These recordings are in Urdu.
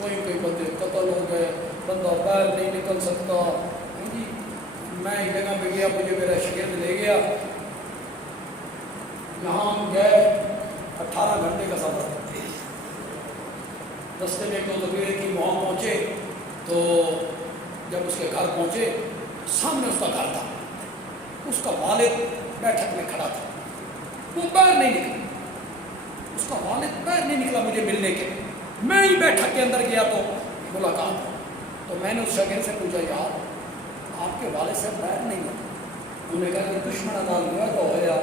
کوئی بندے قتل ہو گئے، بندہ باہر نہیں نکل سکتا جی۔ میں ایک جگہ پہ گیا، مجھے میرا شاگرد لے گیا، یہاں ہم گئے 18 گھنٹے کا سفر، رستے میں ایک دو تقریر کی، وہاں پہنچے تو جب اس کے گھر پہنچے سامنے اس کا گھر تھا، اس کا والد بیٹھک میں کھڑا تھا، وہ باہر نہیں نکلا، اس کا والد باہر نہیں نکلا مجھے ملنے کے، میں ہی بیٹھک کے اندر گیا تو ملاقات، تو میں نے اس شاگرد سے پوچھا یار آپ کے والد صاحب باہر نہیں ہوتے؟ انہوں نے کہا کہ دشمن انداز ہوا تو ہو گیا،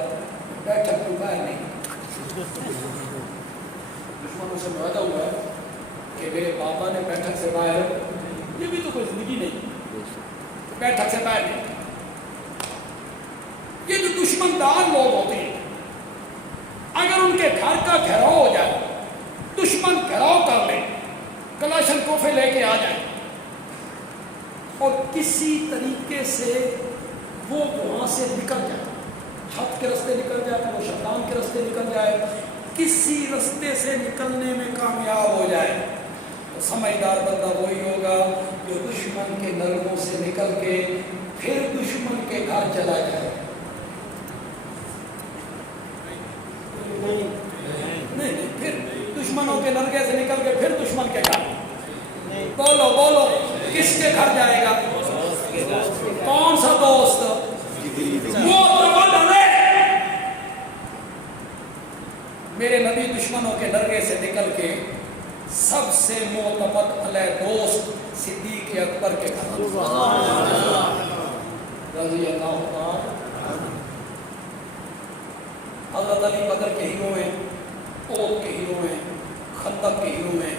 بیٹھک میں باہر نہیں، دشمنوں سے معاہدہ ہوا ہے کہ میرے پاپا نے بیٹھک سے باہر، یہ بھی تو کوئی زندگی نہیں، بیٹھک سے باہر نہیں۔ یہ جو دشمن دار لوگ ہوتے ہیں، اگر ان کے گھر کا گھیراؤ ہو جائے، دشمن گھیراؤ کر لے، کلاشن کوفے لے کے آ جائیں اور کسی طریقے سے وہ وہاں سے نکل جائے، چھت کے رستے نکل جائے، وہ شیطان کے رستے نکل جائے، کسی رستے سے نکلنے میں کامیاب ہو جائے، تو سمجھدار بندہ وہی ہوگا جو دشمن کے نرگوں سے نکل کے پھر دشمن کے گھر چلا جائے۔ نہیں، پھر دشمنوں کے نرگے سے نکل کے پھر دشمن کے گھر، بولو کس کے گھر جائے گا؟ کون سا دوست؟ میرے نبی دشمنوں کے نرگے سے نکل کے سب سے معتمد علیہ دوست صدیق اکبر کے گھر رضی اللہ عنہ۔ حضرت علی بدر کے ہیرو ہیں، احد کے ہیرو ہیں، خندق کے ہیرو ہیں،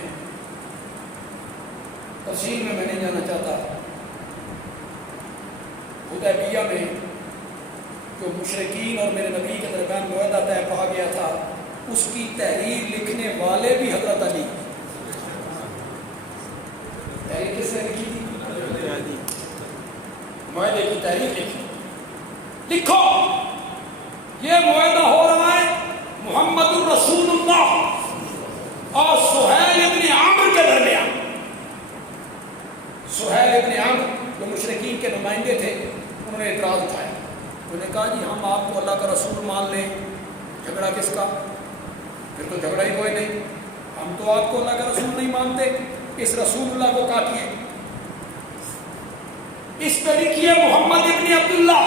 تفصیل میں نہیں جانا چاہتا۔ حدیبیہ میں جو مشرکین اور میرے نبی کے درمیان معاہدہ طے پا گیا تھا، اس کی تحریر لکھنے والے بھی حضرت علی۔ تحریر کس نے لکھی تھی؟ معاہدے کی تحریر لکھو یہ معاہدہ ہو رہا ہے محمد الرسول اللہ اور سہیل ابن عامر کے درمیان۔ سہیل ابن عامر جو مشرکین کے نمائندے تھے، انہوں نے اعتراض اٹھایا، انہوں نے کہا جی ہم آپ کو اللہ کا رسول مان لیں، جھگڑا کس کا؟ پھر تو جھگڑا ہی کوئی نہیں، ہم تو آپ کو اللہ کا رسول نہیں مانتے، اس رسول اللہ کو کاٹیے، اس پہ لکھیے محمد ابن عبداللہ،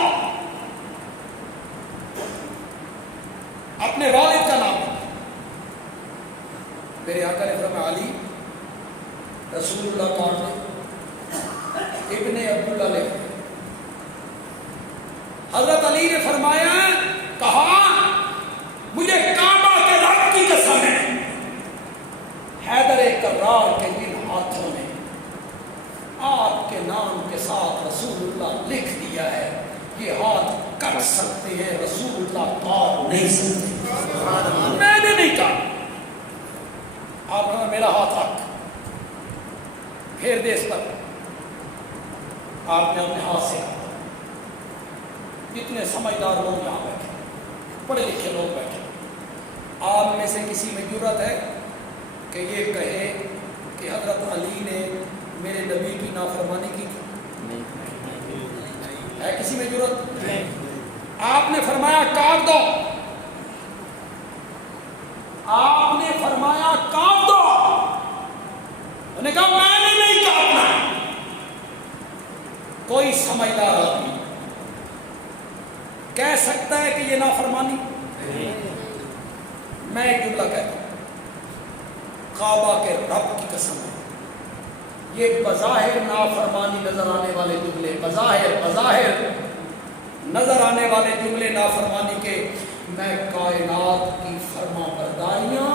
اپنے والد کا نام۔ میرے آقا نے فرمایا علی رسول اللہ کاٹ دے، ابن عبداللہ لے۔ حضرت علی نے فرمایا، کہا مجھے کعبہ کے رب کی قسم ہے، حیدر کرار کے جن ہاتھوں نے آپ کے نام کے ساتھ رسول اللہ لکھ دیا ہے، یہ ہاتھ کٹ سکتے ہیں، رسول اللہ کاٹ نہیں سکتے۔ میں نے نہیں کہا، آپ نے میرا ہاتھ رکھ، پھیر دے اس پر، آپ نے اپنے ہاتھ سے کہا۔ جتنے سمجھدار لوگ یہاں بیٹھے، پڑھے لکھے لوگ بیٹھے، آپ میں سے کسی میں جرأت ہے کہ یہ کہے کہ حضرت علی نے میرے نبی کی نافرمانی کی تھی؟ ہے کسی میں جرأت؟ آپ نے فرمایا کاٹ دو، آپ نے فرمایا کاٹ دو، انہوں نے کہا میں نے نہیں کاٹنا۔ کوئی سمجھدار آدمی کہہ سکتا ہے کہ یہ نافرمانی؟ میں ایک جملہ کہتا ہوں، کعبہ کے رب کی قسم ہے، یہ بظاہر نافرمانی نظر آنے والے جملے، بظاہر نظر آنے والے جملے نافرمانی کے، میں کائنات کی فرما برداریاں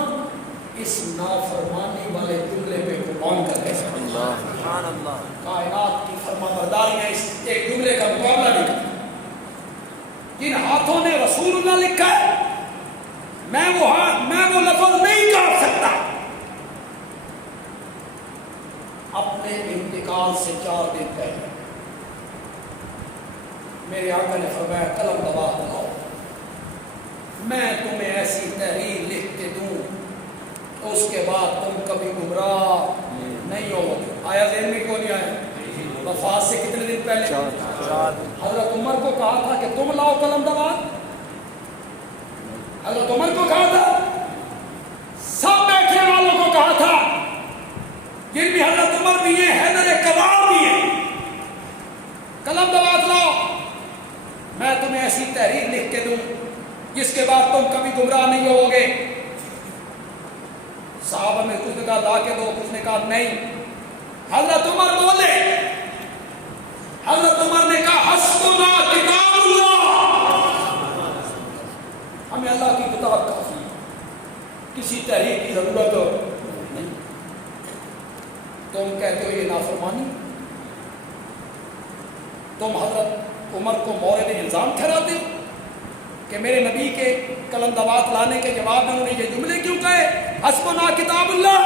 اس نافرمانی والے جملے پہ قربان کر کے سبحان اللہ، کائنات کی فرما برداریاں اس ایک جملے کا مقابلہ نہیں کرتی۔ جن ہاتھوں نے رسول اللہ لکھا ہے، میں وہ لفظ نہیں کاٹ سکتا۔ اپنے انتقال سے 4 دن پہلے میرے آقا نے فرمایا قلم دبا دلاؤ، میں تمہیں ایسی تحریر لکھ کے دوں تو اس کے بعد تم کبھی گمراہ حضرت عمر کو کہا تھا کہ تم لاؤ قلم دوات؟ حضرت عمر کو کہا تھا؟ سب بیٹھنے والوں کو کہا تھا، جن بھی حضرت عمر بھی ہیں، حیدر کرار بھی ہیں، قلم دوات لاؤ، میں تمہیں ایسی تحریر لکھ کے دوں جس کے بعد تم کبھی گمراہ نہیں ہو گے۔ صحابہ میں کچھ نے کہا لا کے دو، کچھ نے کہا نہیں۔ حضرت عمر بولے، حضرت عمر نے کہا حسبنا کتاب اللہ، ہمیں اللہ کی کتاب کافی ہے، کسی تحریر کی ضرورت نہیں۔ تم کہتے ہو یہ نافرمانی، تم حضرت عمر کو مورد الزام ٹھہراتے ہو کہ میرے نبی کے قلم دوات لانے کے جواب میں انہوں نے یہ جملے کیوں کہے حسبنا کتاب اللہ؟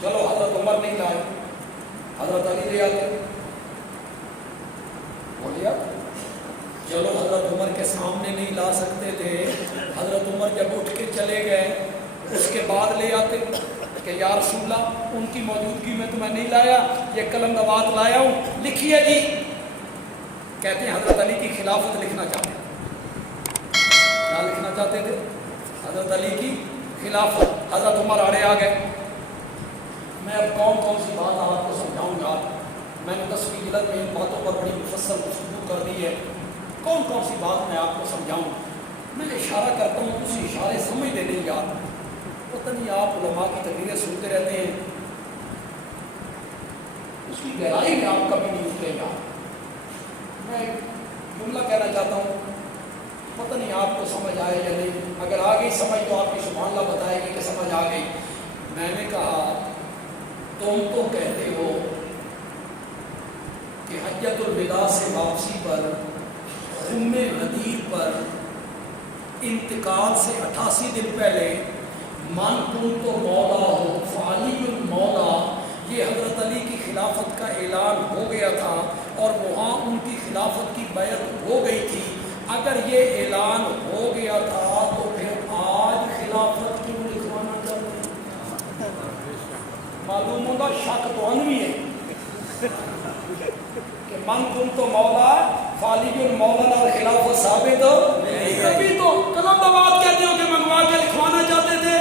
چلو حضرت عمر نہیں لائے، حضرت علی لے آتے، بولیا چلو حضرت عمر کے سامنے نہیں لا سکتے تھے، حضرت عمر جب اٹھ کے چلے گئے اس کے بعد لے آتے کہ یا رسول اللہ ان کی موجودگی میں تو میں نہیں لایا، یہ قلم دوات لایا ہوں، لکھیے جی۔ کہتے ہیں حضرت علی کی خلافت لکھنا چاہتے تھے۔ کیا لکھنا چاہتے تھے؟ حضرت علی کی خلافت۔ حضرت عمر آڑے آ گئے۔ میں اب کون کون سی بات آپ کو سمجھاؤں گا، میں نے 10ویں جلد میں ان باتوں پر بڑی مفصل گفتگو کر دی ہے، کون کون سی بات میں آپ کو سمجھاؤں۔ میں اشارہ کرتا ہوں، کچھ اشارے سمجھتے نہیں یار، پتہ نہیں آپ علماء کی تقریریں سنتے رہتے ہیں، اس کی گہرائی میں آپ کبھی نہیں اترے گا۔ میں ایک جملہ کہنا چاہتا ہوں، پتہ نہیں آپ کو سمجھ آئے یا نہیں، اگر آ گئی سمجھ تو آپ کی سبحان اللہ بتائے گی کہ سمجھ آ گئی۔ میں نے کہا تم تو کہتے ہو کہ حجۃ الوداع سے واپسی پر ام غدیر پر انتقال سے 88 دن پہلے من کنت مولا ہو فعلی المولا، یہ حضرت علی کی خلافت کا اعلان ہو گیا تھا اور وہاں ان کی خلافت کی بیعت ہو گئی تھی۔ اگر یہ اعلان ہو گیا تھا تو پھر آج خلافت کیوں لکھوانا چاہتے ہیں؟ معلوم ہوگا شک تو انوی ہے کہ من کنت مولا فعلی المولا اور خلافت ثابت ہو، کبھی تو قلم دوات کہتے ہو کہ منگوا کے لکھوانا چاہتے تھے۔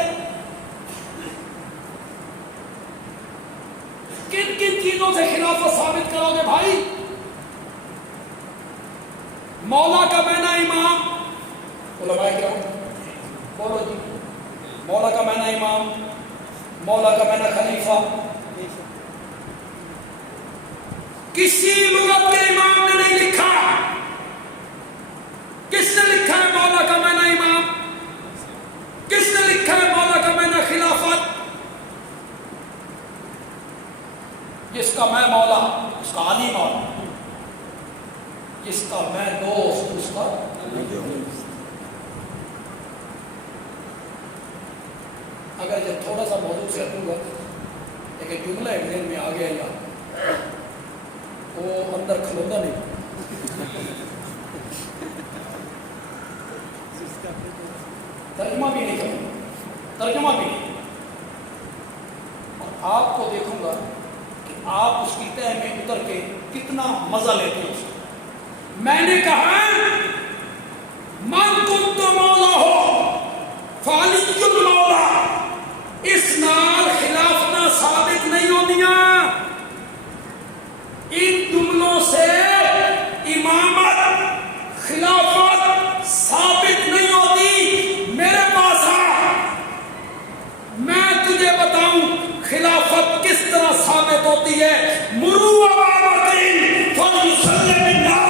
کن کن چیزوں سے خلافت ثابت کرو گے بھائی؟ مولا کا معنی امام، علماء کرام بولو جی، مولا کا معنی امام، مولا کا معنی خلیفہ۔ کسی لغت کے امام نے نہیں لکھا، کس نے لکھا ہے مولا کا معنی امام؟ کس نے لکھا ہے مولا کا معنی خلافت؟ جس کا میں مولا اس کا علی مولا، جس کا میں دوست اس کا اگر یہ تھوڑا سا موضوع سے ہٹوں گا، ایک جملہ ذہن میں آ گیا یار، وہ اندر کھلوتا نہیں، ترجمہ بھی نہیں کروں، ترجمہ بھی نہیں، اور آپ کو دیکھوں گا کہ آپ اس کی تہ میں اتر کے کتنا مزہ لیتے ہیں۔ میں نے کہا من کنت مولا ہو فعلی المولا، اس نال خلافتاں ثابت نہیں ہوندیاں، ان جملوں سے امامت خلافت ثابت نہیں ہوتی۔ میرے پاس آ، میں تجھے بتاؤں خلافت کس طرح ثابت ہوتی ہے۔ مرو ابا بکر فلیصلی بالناس،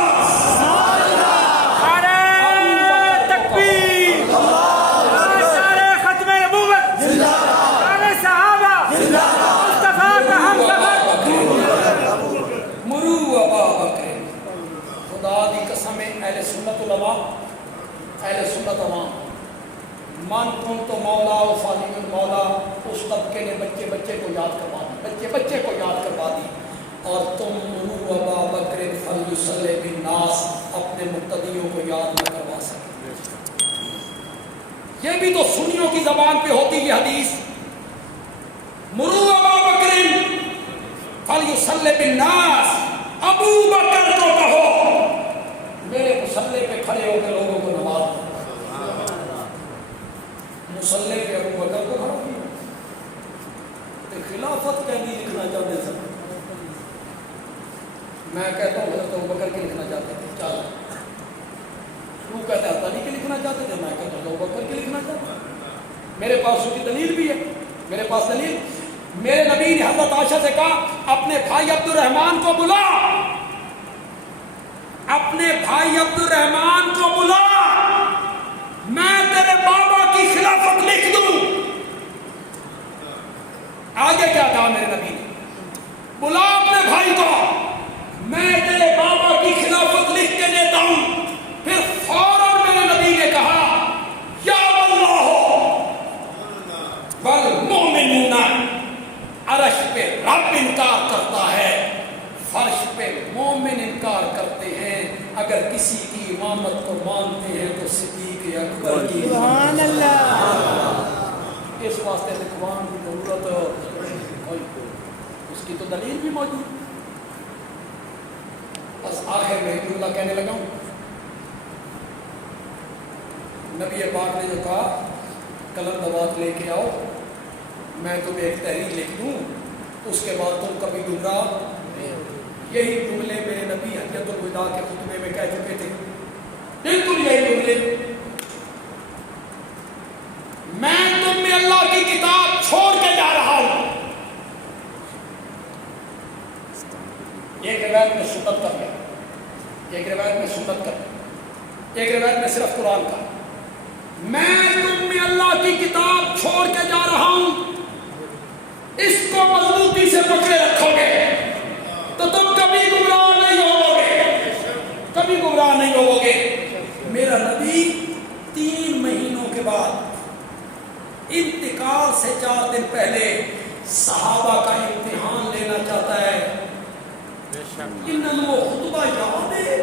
اہل سنت علماء، اہل سنت عوام، من کنت مولا و فعلی المولا، اس طبقے نے بچے بچے کو یاد کروا دی، بچے بچے کو یاد کروا دی، اور تم مرو ابا بکر فلیصلی بالناس اپنے مقتدیوں کو یاد نہ کروا سکتے۔ یہ بھی تو سنیوں کی زبان پہ ہوتی یہ حدیث، مرو ابا بکر فلیصلی بالناس، ابو بکر کو کہو میرے مصلی پہ کھڑے ہو کے لوگوں کو نماز پڑھائے۔ مصلی پہ ابو بکر کو کھڑا کیا، تو خلافت کیا نہیں لکھنا چاہتے سب؟ میں کہتا ہوں حضرت ابو بکر کے لکھنا چاہتے تھے، چل تو کہتا ہے علی کے لکھنا چاہتے تھے، میں کہتا ہوں ابو بکر کے لکھنا چاہتا ہوں۔ میرے پاس اس کی دلیل بھی ہے، میرے پاس دلیل، میرے نبی نے حضرت عائشہ سے کہا اپنے بھائی عبد الرحمن کو بلا، اپنے بھائی عبد الرحمن کو بلا، میں تیرے بابا کی خلافت لکھ دوں۔ آگے کیا کہا میرے نبی نے؟ بلا اپنے بھائی کو، میں تیرے بابا کی خلافت لکھ کے دیتا ہوں۔ پھر فوراً میرے نبی نے کہا یا اللہ والمؤمنون، عرش پہ رب انکار کرتا ہے، فرش پہ مومن انکار کرتے ہیں، اگر کسی کی امامت کو مانتے ہیں تو صدیق اکبر کی۔ سبحان اللہ۔ اس واسطے لکھوان کی ضرورت کوئی، اس کی تو دلیل بھی موجود۔ بس آخر میں جملہ کہنے لگا ہوں، نبی پاک نے جو کہا قلم دوات لے کے آؤ، میں تمہیں ایک تحریر لکھ دوں، اس کے بعد تم کبھی گمراہ۔ یہی جملے میرے نبی حجۃ الوداع کے خطبے میں کہہ چکے تھے، بالکل یہی جملے، میں تم میں اللہ کی کتاب چھوڑ کے جا رہا ہوں۔ ایک روایت میں سنت کر گیا، ایک روایت میں سنت کر، ایک روایت میں صرف قرآن کا، میں تم میں اللہ کی کتاب چھوڑ کے جا رہا ہوں، اس کو مضبوطی سے پکڑے رکھو گے تو تم کبھی گمراہ نہیں ہوو گے، کبھی گمراہ نہیں ہوو گے۔ میرا نبی 3 مہینوں کے بعد انتقال سے 4 دن پہلے صحابہ کا امتحان لینا چاہتا ہے۔ انہوں وہ خطبہ یاد ہے،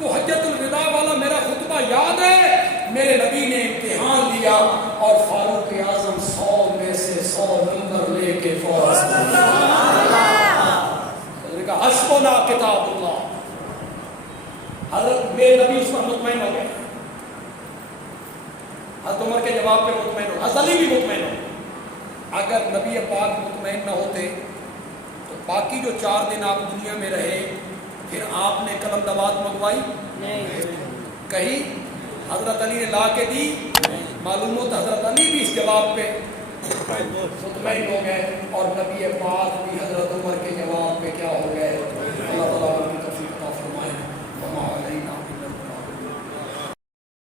وہ حجۃ الوداع والا میرا خطبہ یاد ہے، میرے نبی نے امتحان لیا اور فاروق اعظم 100 میں سے 100 نمبر لے کے فوراً کہا حسبنا کتاب اللہ۔ حضرت میرے نبی اس پر مطمئن ہو گئے، حضرت عمر کے جواب پہ مطمئن ہو، حضرت علی بھی مطمئن ہو۔ اگر نبی پاک مطمئن نہ ہوتے تو باقی جو 4 دن آپ دنیا میں رہے، پھر آپ نے قلم دوات منگوائی کہیں؟ حضرت علی نے لا کے دی؟ معلوم ہوتا حضرت علی بھی اس جواب پہ مطمئن ہو گئے، اور نبی پاک بھی